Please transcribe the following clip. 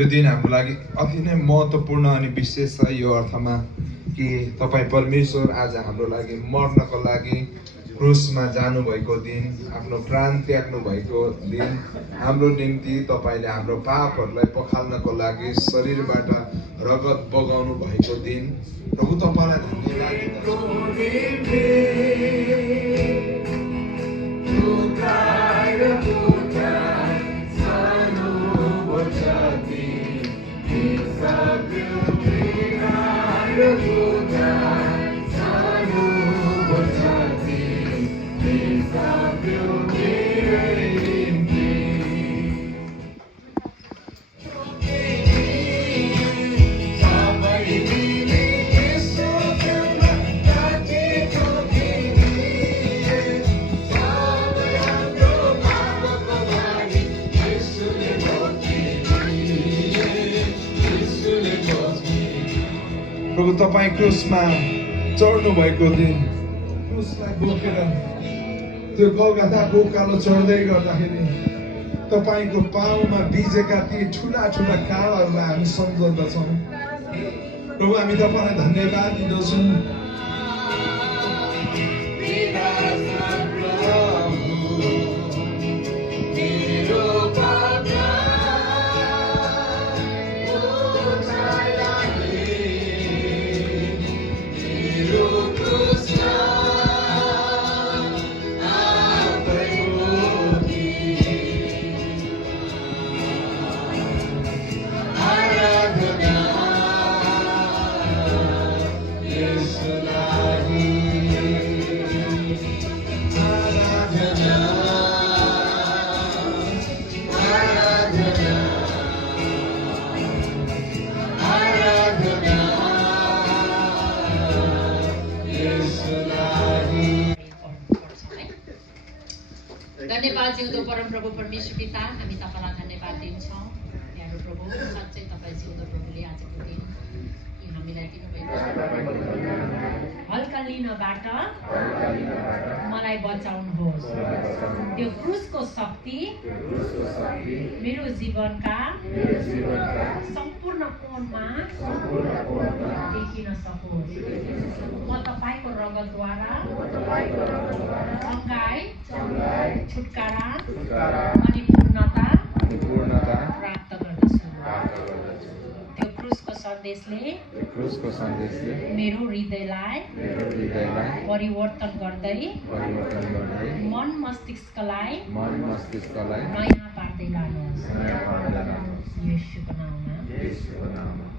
यो दिन हाम्रो लागि अति नै महत्त्वपूर्ण अनि विशेष छ यो अर्थमा कि तपाईँ परमेश्वर आज हाम्रो लागि मर्नको लागि क्रुसमा जानुभएको दिन, आफ्नो प्राण त्याग्नु भएको दिन, हाम्रो निम्ति तपाईँले हाम्रो पापहरूलाई पखाल्नको लागि शरीरबाट रगत बगाउनु भएको दिन। प्रभु तपाईँलाई प्रभु तपाईँ क्रुसमा चढ्नु भएको दिन, क्रुसलाई बोकेर त्यो गलगथाको उकालो चढ्दै गर्दाखेरि तपाईँको पाउमा बिजेका ती ठुला ठुला काँडहरूलाई हामी सम्झँदछौँ। प्रभु हामी तपाईँलाई धन्यवाद दिँदछौँ। धन्यवाद जिउँदो परमप्रभु परमेश्वर पिता, हामी तपाईँलाई धन्यवाद दिन्छौँ। प्यारो प्रभु, साँच्चै तपाईँ जिउँदो प्रभुले आजको दिन हामीलाई दिनुभएको हल्का लिनबाट मलाई बचाउनुहोस्। त्यो क्रुसको शक्ति मेरो जीवनका सम्पूर्ण कोणमा देखिन सकोस्। म तपाईँको रगतद्वारा अङ्गाई छुटकारा अनि पूर्णता प्राप्त गर्दछु। त्यो क्रुसको सन्देशले मेरो हृदयलाई परिवर्तन गर्दै मन मस्तिष्कलाई नयाँ पार्दै लानुहोस्। येशूको नाममा।